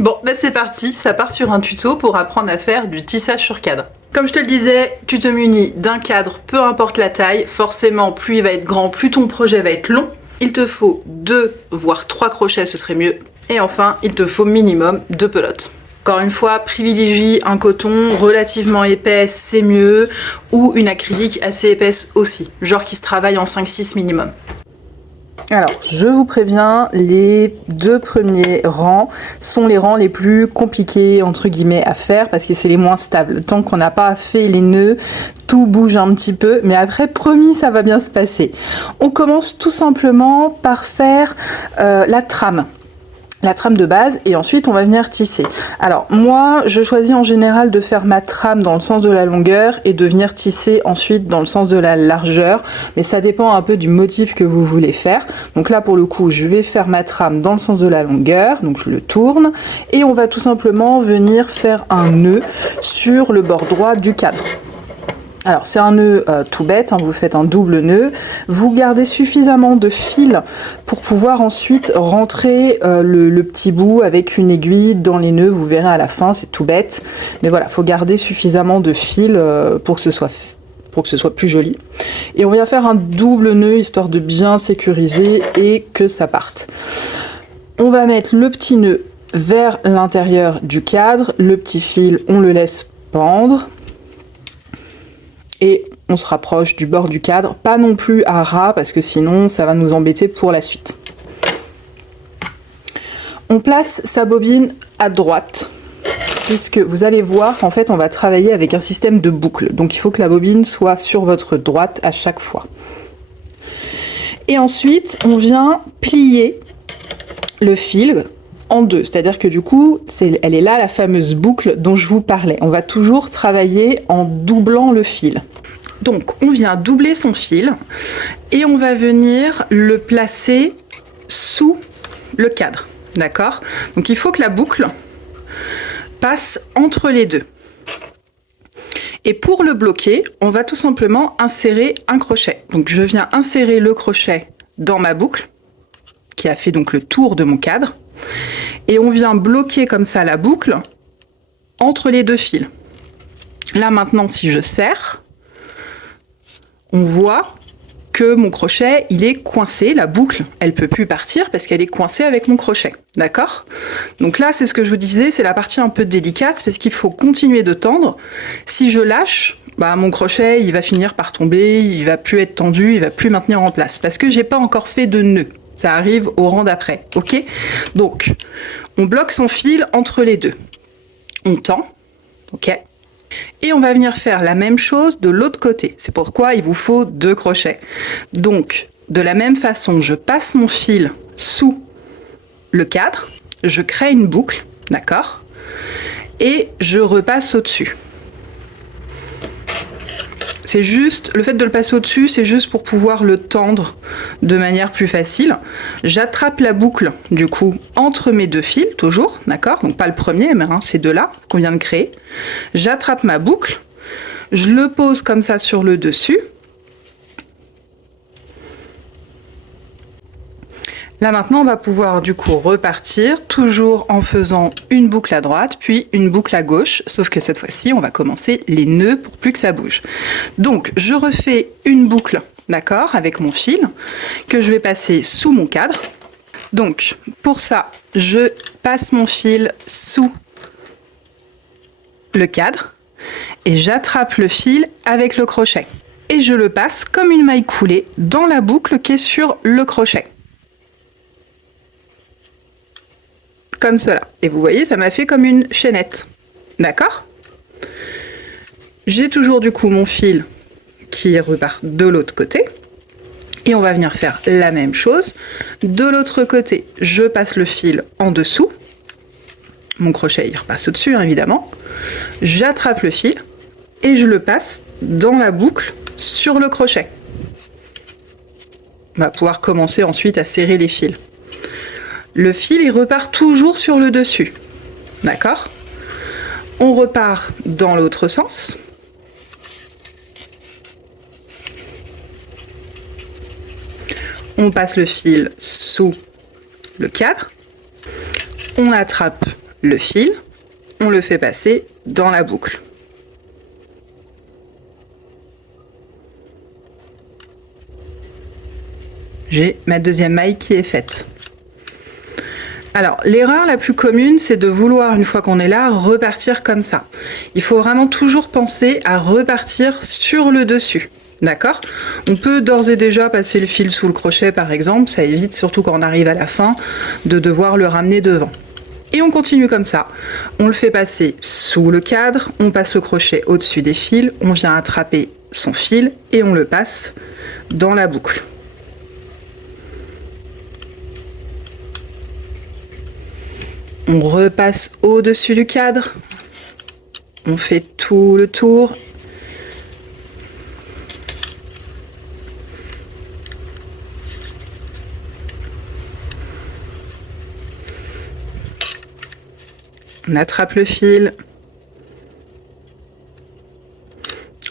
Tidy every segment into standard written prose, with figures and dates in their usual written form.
Bon, bah c'est parti, ça part sur un tuto pour apprendre à faire du tissage sur cadre. Comme je te le disais, tu te munis d'un cadre, peu importe la taille. Forcément, plus il va être grand, plus ton projet va être long. Il te faut 2 voire 3 crochets, ce serait mieux. Et enfin, il te faut minimum 2 pelotes. Encore une fois, privilégie un coton relativement épais, c'est mieux, ou une acrylique assez épaisse aussi, genre qui se travaille en 5-6 minimum. Alors, je vous préviens, les 2 premiers rangs sont les rangs les plus compliqués, entre guillemets, à faire parce que c'est les moins stables. Tant qu'on n'a pas fait les nœuds, tout bouge un petit peu, mais après, promis, ça va bien se passer. On commence tout simplement par faire la trame de base, et ensuite on va venir tisser. Alors moi je choisis en général de faire ma trame dans le sens de la longueur et de venir tisser ensuite dans le sens de la largeur, mais ça dépend un peu du motif que vous voulez faire. Donc là pour le coup je vais faire ma trame dans le sens de la longueur, donc je le tourne et on va tout simplement venir faire un nœud sur le bord droit du cadre. Alors c'est un nœud tout bête, hein, vous faites un double nœud, vous gardez suffisamment de fil pour pouvoir ensuite rentrer le petit bout avec une aiguille dans les nœuds, vous verrez à la fin, c'est tout bête, mais voilà, faut garder suffisamment de fil pour que ce soit plus joli. Et on vient faire un double nœud histoire de bien sécuriser et que ça parte. On va mettre le petit nœud vers l'intérieur du cadre, le petit fil on le laisse pendre. Et on se rapproche du bord du cadre, pas non plus à ras parce que sinon ça va nous embêter pour la suite. On place sa bobine à droite puisque vous allez voir qu'en fait on va travailler avec un système de boucle. Donc il faut que la bobine soit sur votre droite à chaque fois. Et ensuite on vient plier le fil en deux, c'est-à-dire que du coup, elle est là la fameuse boucle dont je vous parlais. On va toujours travailler en doublant le fil. Donc, on vient doubler son fil et on va venir le placer sous le cadre, d'accord? Donc, il faut que la boucle passe entre les deux. Et pour le bloquer, on va tout simplement insérer un crochet. Donc, je viens insérer le crochet dans ma boucle, qui a fait donc le tour de mon cadre. Et on vient bloquer comme ça la boucle entre les deux fils. Là maintenant, si je serre, on voit que mon crochet, il est coincé. La boucle, elle peut plus partir parce qu'elle est coincée avec mon crochet. D'accord? Donc là, c'est ce que je vous disais, c'est la partie un peu délicate parce qu'il faut continuer de tendre. Si je lâche, mon crochet, il va finir par tomber, il va plus être tendu, il va plus maintenir en place parce que j'ai pas encore fait de nœud. Ça arrive au rang d'après, ok? Donc, on bloque son fil entre les deux. On tend, ok? Et on va venir faire la même chose de l'autre côté. C'est pourquoi il vous faut 2 crochets. Donc, de la même façon, je passe mon fil sous le cadre, je crée une boucle, d'accord? Et je repasse au-dessus. C'est juste, le fait de le passer au-dessus, c'est juste pour pouvoir le tendre de manière plus facile. J'attrape la boucle, du coup, entre mes deux fils, toujours, d'accord? Donc pas le premier, mais ces deux-là qu'on vient de créer. J'attrape ma boucle, je le pose comme ça sur le dessus. Là maintenant, on va pouvoir du coup repartir, toujours en faisant une boucle à droite, puis une boucle à gauche, sauf que cette fois-ci, on va commencer les nœuds pour plus que ça bouge. Donc, je refais une boucle, d'accord, avec mon fil, que je vais passer sous mon cadre. Donc, pour ça, je passe mon fil sous le cadre, et j'attrape le fil avec le crochet. Et je le passe comme une maille coulée dans la boucle qui est sur le crochet. Comme cela. Et vous voyez, ça m'a fait comme une chaînette. D'accord? J'ai toujours du coup mon fil qui repart de l'autre côté. Et on va venir faire la même chose. De l'autre côté, je passe le fil en dessous. Mon crochet, il repasse au-dessus, hein, évidemment. J'attrape le fil et je le passe dans la boucle sur le crochet. On va pouvoir commencer ensuite à serrer les fils. Le fil, il repart toujours sur le dessus. D'accord? On repart dans l'autre sens. On passe le fil sous le cadre. On attrape le fil, on le fait passer dans la boucle. J'ai ma deuxième maille qui est faite. Alors, l'erreur la plus commune, c'est de vouloir, une fois qu'on est là, repartir comme ça. Il faut vraiment toujours penser à repartir sur le dessus. D'accord? On peut d'ores et déjà passer le fil sous le crochet, par exemple. Ça évite, surtout quand on arrive à la fin, de devoir le ramener devant. Et on continue comme ça. On le fait passer sous le cadre, on passe le crochet au-dessus des fils, on vient attraper son fil et on le passe dans la boucle. On repasse au-dessus du cadre. On fait tout le tour. On attrape le fil.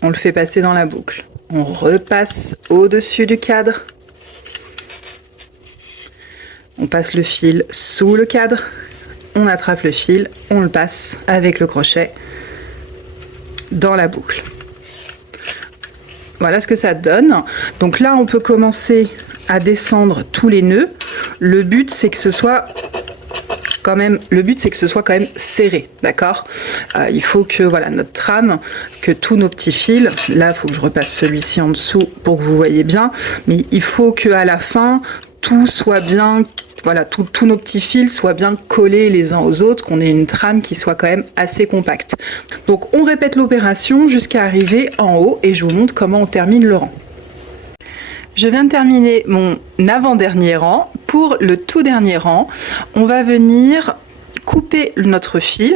On le fait passer dans la boucle. On repasse au-dessus du cadre. On passe le fil sous le cadre. On attrape le fil, on le passe avec le crochet dans la boucle. Voilà ce que ça donne. Donc là, on peut commencer à descendre tous les nœuds. Le but, c'est que ce soit quand même serré, d'accord? Il faut que voilà notre trame, que tous nos petits fils, là, il faut que je repasse celui-ci en dessous pour que vous voyez bien, mais il faut que à la fin tout soit bien. Voilà, tous nos petits fils soient bien collés les uns aux autres, qu'on ait une trame qui soit quand même assez compacte. Donc on répète l'opération jusqu'à arriver en haut et je vous montre comment on termine le rang. Je viens de terminer mon avant-dernier rang. Pour le tout dernier rang, on va venir couper notre fil.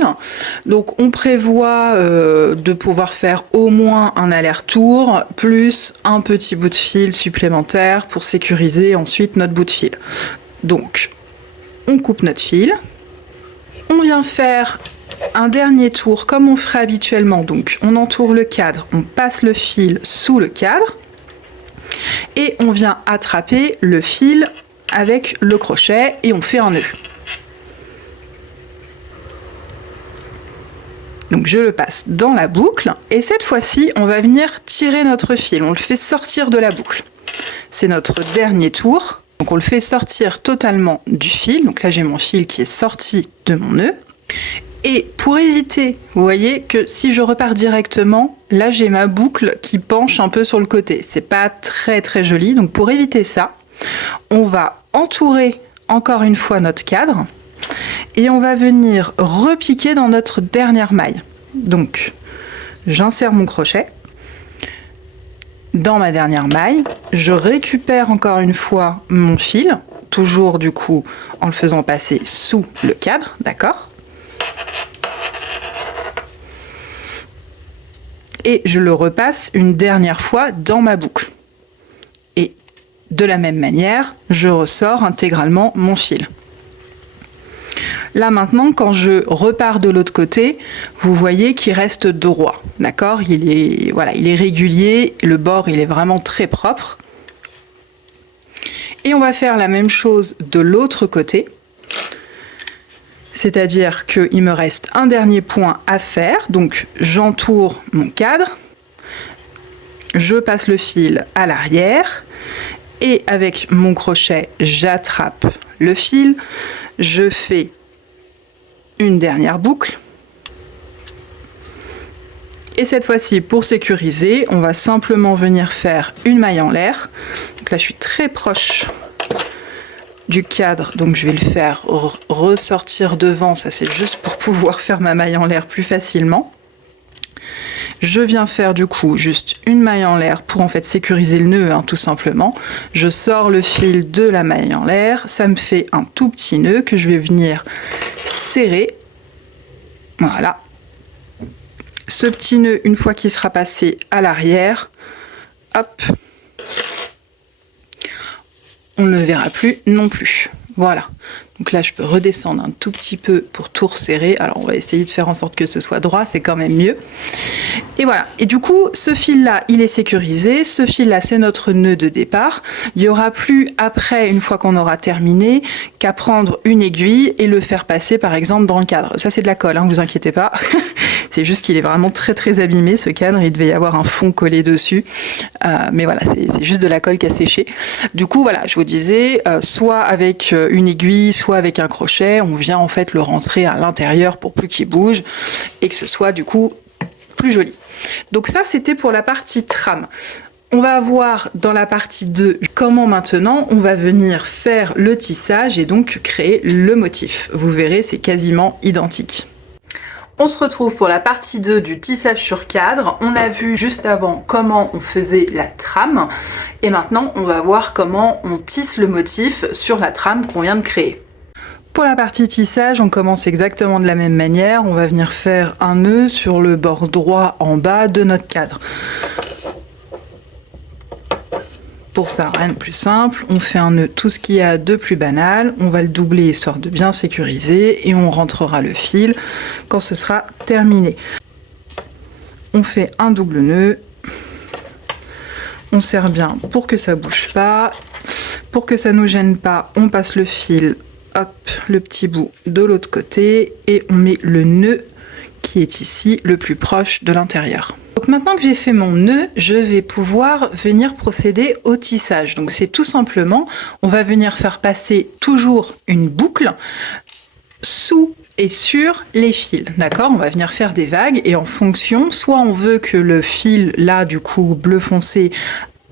Donc on prévoit de pouvoir faire au moins un aller-retour plus un petit bout de fil supplémentaire pour sécuriser ensuite notre bout de fil. Donc, on coupe notre fil, on vient faire un dernier tour comme on ferait habituellement. Donc, on entoure le cadre, on passe le fil sous le cadre et on vient attraper le fil avec le crochet et on fait un nœud. Donc, je le passe dans la boucle et cette fois-ci, on va venir tirer notre fil. On le fait sortir de la boucle. C'est notre dernier tour. Donc on le fait sortir totalement du fil. Donc là j'ai mon fil qui est sorti de mon nœud. Et pour éviter, vous voyez que si je repars directement, là j'ai ma boucle qui penche un peu sur le côté. C'est pas très très joli. Donc pour éviter ça, on va entourer encore une fois notre cadre et on va venir repiquer dans notre dernière maille. Donc j'insère mon crochet. Dans ma dernière maille, je récupère encore une fois mon fil, toujours du coup en le faisant passer sous le cadre, d'accord? Et je le repasse une dernière fois dans ma boucle. Et de la même manière, je ressors intégralement mon fil. Là maintenant, quand je repars de l'autre côté, vous voyez qu'il reste droit, d'accord? Il est régulier, le bord il est vraiment très propre. Et on va faire la même chose de l'autre côté. C'est-à-dire qu'il me reste un dernier point à faire, donc j'entoure mon cadre, je passe le fil à l'arrière, et avec mon crochet, j'attrape le fil, je fais une dernière boucle et cette fois-ci pour sécuriser on va simplement venir faire une maille en l'air. Donc là je suis très proche du cadre donc je vais le faire ressortir devant, ça c'est juste pour pouvoir faire ma maille en l'air plus facilement. Je viens faire du coup juste une maille en l'air pour en fait sécuriser le nœud tout simplement. Je sors le fil de la maille en l'air, ça me fait un tout petit nœud que je vais venir serrer. Voilà. Ce petit nœud, une fois qu'il sera passé à l'arrière, hop, on ne le verra plus non plus. Voilà. Donc là, je peux redescendre un tout petit peu pour tout resserrer. Alors, on va essayer de faire en sorte que ce soit droit, c'est quand même mieux. Et voilà. Et du coup, ce fil-là, il est sécurisé. Ce fil-là, c'est notre nœud de départ. Il n'y aura plus, après, une fois qu'on aura terminé, qu'à prendre une aiguille et le faire passer, par exemple, dans le cadre. Ça, c'est de la colle, hein, vous inquiétez pas. C'est juste qu'il est vraiment très, très abîmé, ce cadre. Il devait y avoir un fond collé dessus. Mais voilà, c'est juste de la colle qui a séché. Du coup, voilà, je vous disais, soit avec une aiguille, soit avec un crochet, on vient en fait le rentrer à l'intérieur pour plus qu'il bouge et que ce soit du coup plus joli. Donc ça, c'était pour la partie trame. On va voir dans la partie 2 comment maintenant on va venir faire le tissage et donc créer le motif. Vous verrez, c'est quasiment identique. On se retrouve pour la partie 2 du tissage sur cadre. On a vu juste avant comment on faisait la trame et maintenant on va voir comment on tisse le motif sur la trame qu'on vient de créer. Pour la partie tissage, on commence exactement de la même manière. On va venir faire un nœud sur le bord droit en bas de notre cadre. Pour ça, rien de plus simple, on fait un nœud tout ce qu'il y a de plus banal, on va le doubler histoire de bien sécuriser et on rentrera le fil quand ce sera terminé. On fait un double nœud, on serre bien pour que ça bouge pas, pour que ça nous gêne pas, on passe le fil, hop, le petit bout de l'autre côté et on met le nœud qui est ici le plus proche de l'intérieur. Donc maintenant que j'ai fait mon nœud, je vais pouvoir venir procéder au tissage. Donc c'est tout simplement, on va venir faire passer toujours une boucle sous et sur les fils, d'accord? On va venir faire des vagues et en fonction, soit on veut que le fil là du coup bleu foncé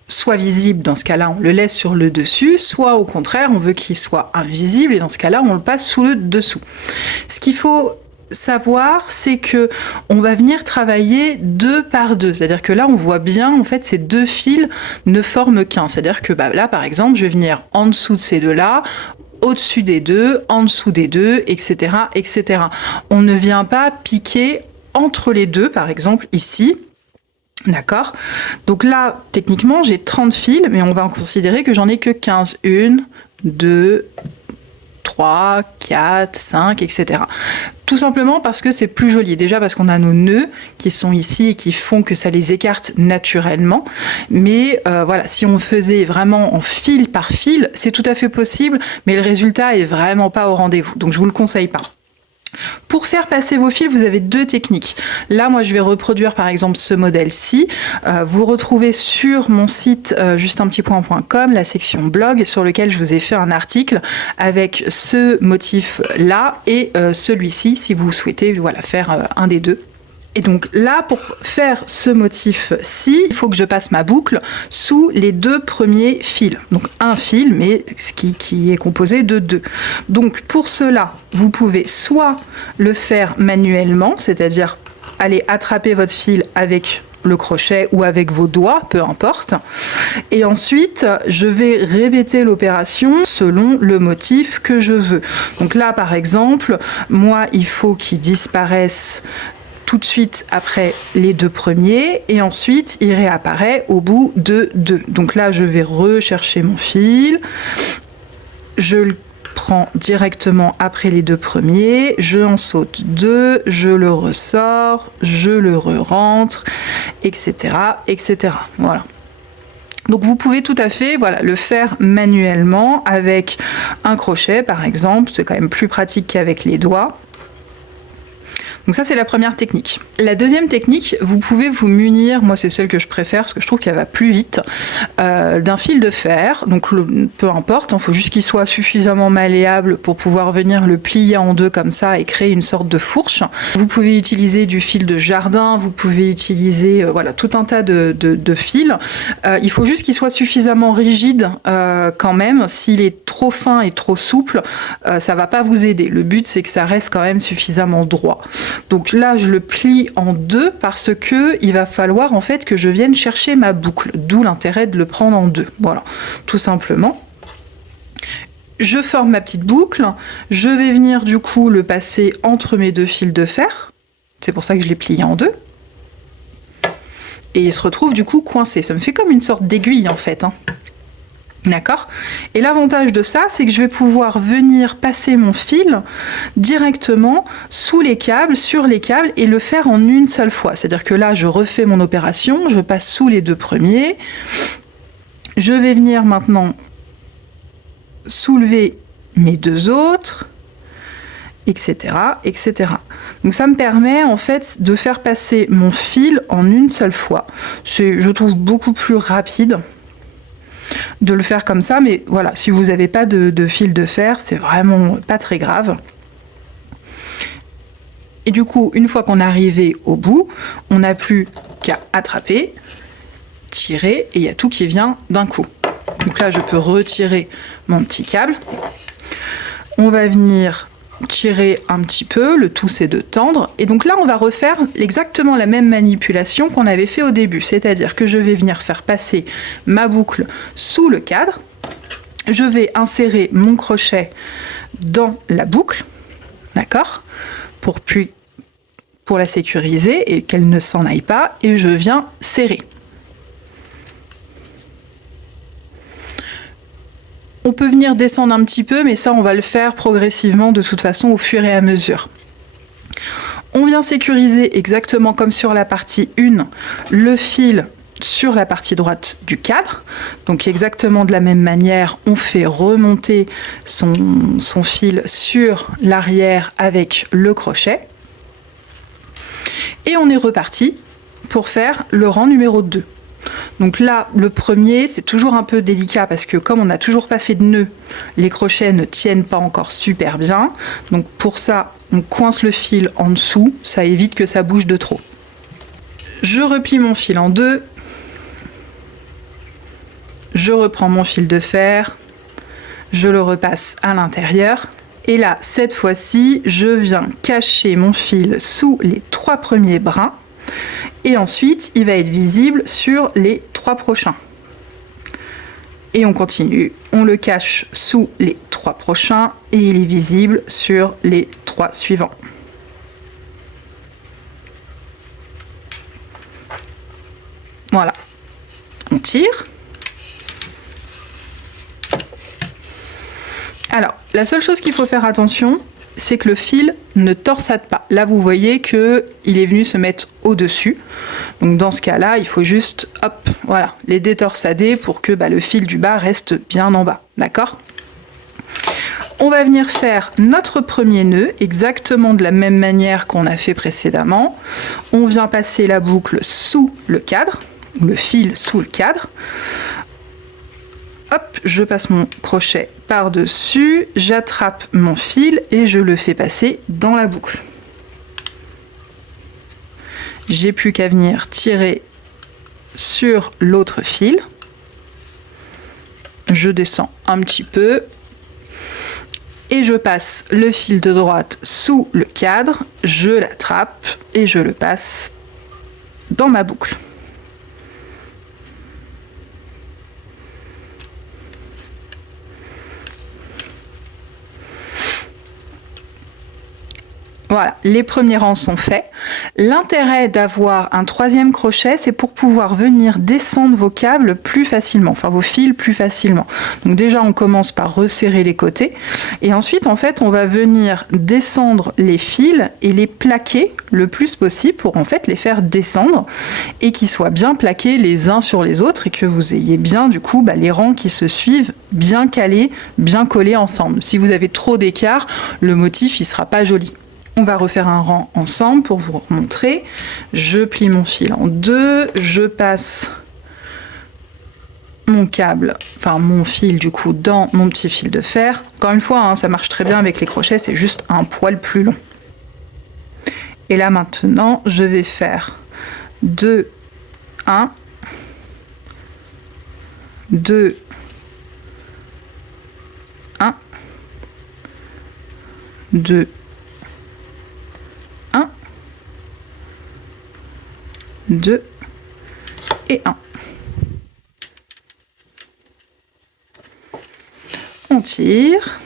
soit visible, dans ce cas-là on le laisse sur le dessus, soit au contraire on veut qu'il soit invisible et dans ce cas-là on le passe sous le dessous. Ce qu'il faut savoir, c'est que on va venir travailler 2 par 2, c'est-à-dire que là on voit bien en fait ces 2 fils ne forment qu'un, c'est-à-dire que là par exemple je vais venir en dessous de ces deux-là, au-dessus des deux, en dessous des deux, etc., etc. On ne vient pas piquer entre les deux, par exemple ici. D'accord? Donc là, techniquement, j'ai 30 fils, mais on va en considérer que j'en ai que 15. 1, 2, 3, 4, 5, etc. Tout simplement parce que c'est plus joli. Déjà parce qu'on a nos nœuds qui sont ici et qui font que ça les écarte naturellement. Mais voilà, si on faisait vraiment en fil par fil, c'est tout à fait possible, mais le résultat est vraiment pas au rendez-vous. Donc je vous le conseille pas. Pour faire passer vos fils, vous avez 2 techniques. Là, moi, je vais reproduire par exemple ce modèle-ci. Vous retrouvez sur mon site justunpetitpoint.com la section blog sur lequel je vous ai fait un article avec ce motif-là et celui-ci si vous souhaitez voilà, faire un des deux. Et donc là, pour faire ce motif-ci, il faut que je passe ma boucle sous les 2 premiers fils. Donc un fil, mais qui est composé de 2. Donc pour cela, vous pouvez soit le faire manuellement, c'est-à-dire aller attraper votre fil avec le crochet ou avec vos doigts, peu importe. Et ensuite, je vais répéter l'opération selon le motif que je veux. Donc là, par exemple, moi, il faut qu'il disparaisse tout de suite après les 2 premiers et ensuite il réapparaît au bout de 2. Donc là je vais rechercher mon fil, je le prends directement après les 2 premiers, je en saute 2, je le ressors, je le re-rentre, etc., etc. Voilà. Donc vous pouvez tout à fait voilà, le faire manuellement avec un crochet par exemple, c'est quand même plus pratique qu'avec les doigts. Donc ça, c'est la première technique. La deuxième technique, vous pouvez vous munir, moi c'est celle que je préfère parce que je trouve qu'elle va plus vite, d'un fil de fer. Donc peu importe, il faut juste qu'il soit suffisamment malléable pour pouvoir venir le plier en 2 comme ça et créer une sorte de fourche. Vous pouvez utiliser du fil de jardin, vous pouvez utiliser voilà, tout un tas de fils. Il faut juste qu'il soit suffisamment rigide quand même. S'il est trop fin et trop souple, ça va pas vous aider. Le but, c'est que ça reste quand même suffisamment droit. Donc là, je le plie en 2 parce que il va falloir en fait que je vienne chercher ma boucle, d'où l'intérêt de le prendre en 2. Voilà, tout simplement. Je forme ma petite boucle, je vais venir du coup le passer entre mes 2 fils de fer. C'est pour ça que je l'ai plié en 2. Et il se retrouve du coup coincé. Ça me fait comme une sorte d'aiguille en fait, hein. D'accord? Et l'avantage de ça, c'est que je vais pouvoir venir passer mon fil directement sous les câbles, sur les câbles, et le faire en une seule fois. C'est-à-dire que là, je refais mon opération, je passe sous les deux premiers. Je vais venir maintenant soulever mes deux autres, etc., etc. Donc ça me permet en fait de faire passer mon fil en une seule fois. Je trouve beaucoup plus rapide de le faire comme ça, mais voilà, si vous n'avez pas de fil de fer, c'est vraiment pas très grave. Et du coup, une fois qu'on est arrivé au bout, on n'a plus qu'à attraper, tirer, et il y a tout qui vient d'un coup. Donc là, je peux retirer mon petit câble. On va venir tirer un petit peu, le tout c'est de tendre, et donc là on va refaire exactement la même manipulation qu'on avait fait au début, c'est-à-dire que je vais venir faire passer ma boucle sous le cadre, je vais insérer mon crochet dans la boucle, d'accord, pour la sécuriser et qu'elle ne s'en aille pas, et je viens serrer. On peut venir descendre un petit peu, mais ça, on va le faire progressivement de toute façon au fur et à mesure. On vient sécuriser exactement comme sur la partie 1, le fil sur la partie droite du cadre. Donc exactement de la même manière, on fait remonter son fil sur l'arrière avec le crochet. Et on est reparti pour faire le rang numéro 2. Donc là, le premier, c'est toujours un peu délicat parce que comme on n'a toujours pas fait de nœud, les crochets ne tiennent pas encore super bien. Donc pour ça, on coince le fil en dessous, ça évite que ça bouge de trop. Je replie mon fil en deux. Je reprends mon fil de fer. Je le repasse à l'intérieur. Et là, cette fois-ci, je viens cacher mon fil sous les 3 premiers brins. Et ensuite, il va être visible sur les 3 prochains. Et on continue, on le cache sous les 3 prochains et il est visible sur les 3 suivants. Voilà, on tire. Alors, la seule chose qu'il faut faire attention, c'est que le fil ne torsade pas. Là, vous voyez que il est venu se mettre au-dessus. Donc, dans ce cas-là, il faut juste, hop, voilà, les détorsader pour que le fil du bas reste bien en bas. D'accord ? On va venir faire notre premier nœud, exactement de la même manière qu'on a fait précédemment. On vient passer la boucle sous le cadre, le fil sous le cadre. Hop, je passe mon crochet par-dessus, j'attrape mon fil et je le fais passer dans la boucle. J'ai plus qu'à venir tirer sur l'autre fil. Je descends un petit peu et je passe le fil de droite sous le cadre, je l'attrape et je le passe dans ma boucle. Voilà, les premiers rangs sont faits. L'intérêt d'avoir un troisième crochet, c'est pour pouvoir venir descendre vos câbles plus facilement, enfin vos fils plus facilement. Donc déjà, on commence par resserrer les côtés. Et ensuite, en fait, on va venir descendre les fils et les plaquer le plus possible pour en fait les faire descendre et qu'ils soient bien plaqués les uns sur les autres et que vous ayez bien du coup les rangs qui se suivent bien calés, bien collés ensemble. Si vous avez trop d'écart, le motif il sera pas joli. On va refaire un rang ensemble pour vous montrer. Je plie mon fil en deux, je passe mon câble, enfin mon fil du coup dans mon petit fil de fer. Encore une fois, ça marche très bien avec les crochets, c'est juste un poil plus long. Et là maintenant, je vais faire 2, 1, 2, 1, 2, 1, 2 et 1. On tire.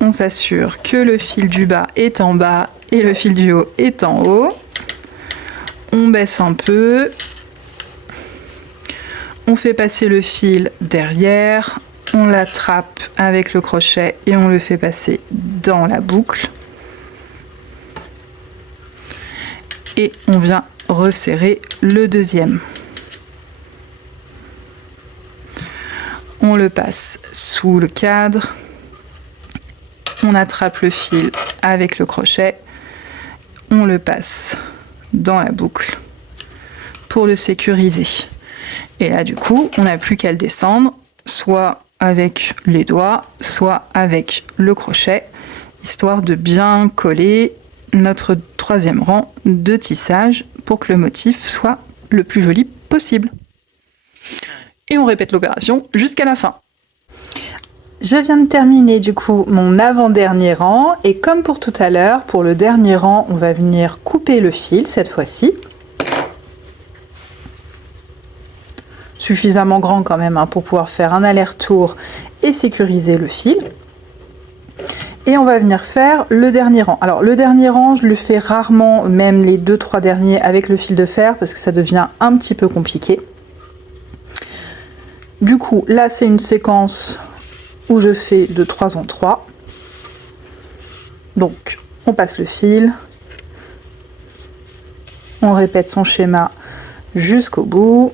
On s'assure que le fil du bas est en bas et le fil du haut est en haut. On baisse un peu. On fait passer le fil derrière, on l'attrape avec le crochet et on le fait passer dans la boucle. Et on vient resserrer le deuxième. On le passe sous le cadre. On attrape le fil avec le crochet. On le passe dans la boucle pour le sécuriser. Et là, du coup, on n'a plus qu'à le descendre, soit avec les doigts, soit avec le crochet, histoire de bien coller notre troisième rang de tissage pour que le motif soit le plus joli possible. Et on répète l'opération jusqu'à la fin. Je viens de terminer du coup mon avant-dernier rang et comme pour tout à l'heure, pour le dernier rang, on va venir couper le fil cette fois-ci. Suffisamment grand quand même pour pouvoir faire un aller-retour et sécuriser le fil. Et on va venir faire le dernier rang. Alors le dernier rang, je le fais rarement, même les 2-3 derniers avec le fil de fer parce que ça devient un petit peu compliqué. Du coup, là c'est une séquence où je fais de 3 en 3. Donc on passe le fil, on répète son schéma jusqu'au bout.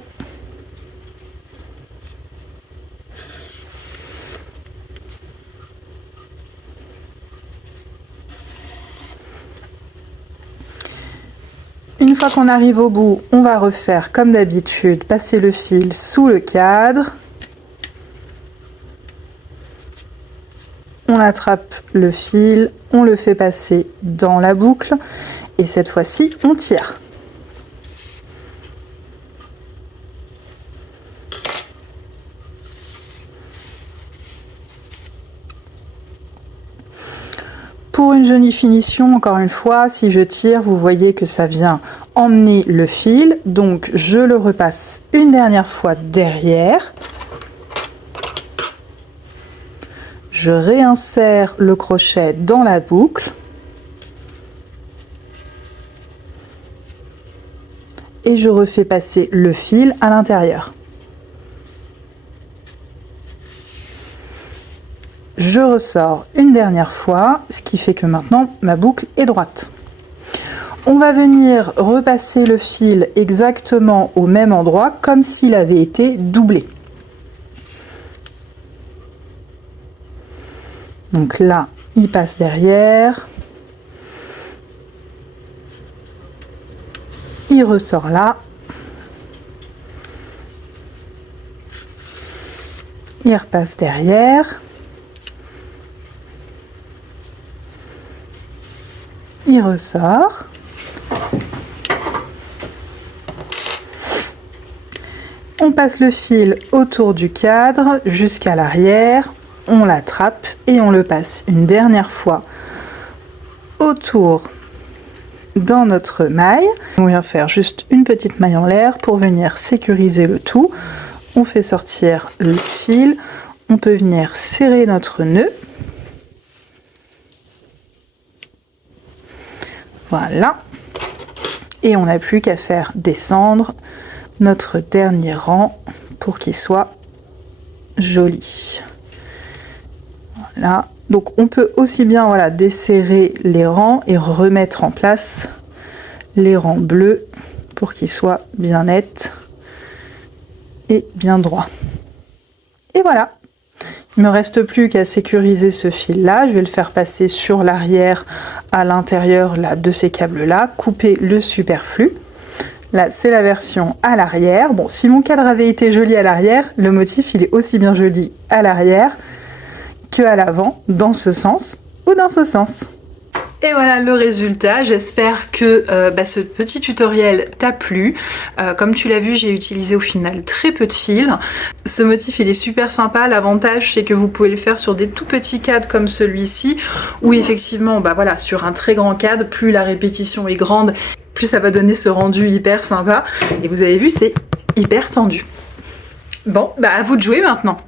Une fois qu'on arrive au bout, on va refaire comme d'habitude, passer le fil sous le cadre. On attrape le fil, on le fait passer dans la boucle et cette fois-ci, on tire. Pour une jolie finition, encore une fois, si je tire, vous voyez que ça vient emmener le fil. Donc, je le repasse une dernière fois derrière. Je réinsère le crochet dans la boucle. Et je refais passer le fil à l'intérieur. Je ressors une dernière fois, ce qui fait que maintenant ma boucle est droite. On va venir repasser le fil exactement au même endroit, comme s'il avait été doublé. Donc là, il passe derrière. Il ressort là. Il repasse derrière. Il ressort. On passe le fil autour du cadre jusqu'à l'arrière, on l'attrape et on le passe une dernière fois autour dans notre maille. On vient faire juste une petite maille en l'air pour venir sécuriser le tout. On fait sortir le fil, on peut venir serrer notre nœud. Voilà, et on n'a plus qu'à faire descendre notre dernier rang pour qu'il soit joli. Voilà, donc on peut aussi bien voilà, desserrer les rangs et remettre en place les rangs bleus pour qu'ils soient bien nets et bien droits. Et voilà. Il ne me reste plus qu'à sécuriser ce fil là, je vais le faire passer sur l'arrière à l'intérieur là, de ces câbles là, couper le superflu. Là c'est la version à l'arrière. Bon, si mon cadre avait été joli à l'arrière, le motif il est aussi bien joli à l'arrière que à l'avant, dans ce sens ou dans ce sens. Et voilà le résultat, j'espère que ce petit tutoriel t'a plu. Comme tu l'as vu, j'ai utilisé au final très peu de fils. Ce motif il est super sympa, l'avantage c'est que vous pouvez le faire sur des tout petits cadres comme celui-ci, où effectivement voilà, sur un très grand cadre, plus la répétition est grande, plus ça va donner ce rendu hyper sympa. Et vous avez vu, c'est hyper tendu. Bon, à vous de jouer maintenant.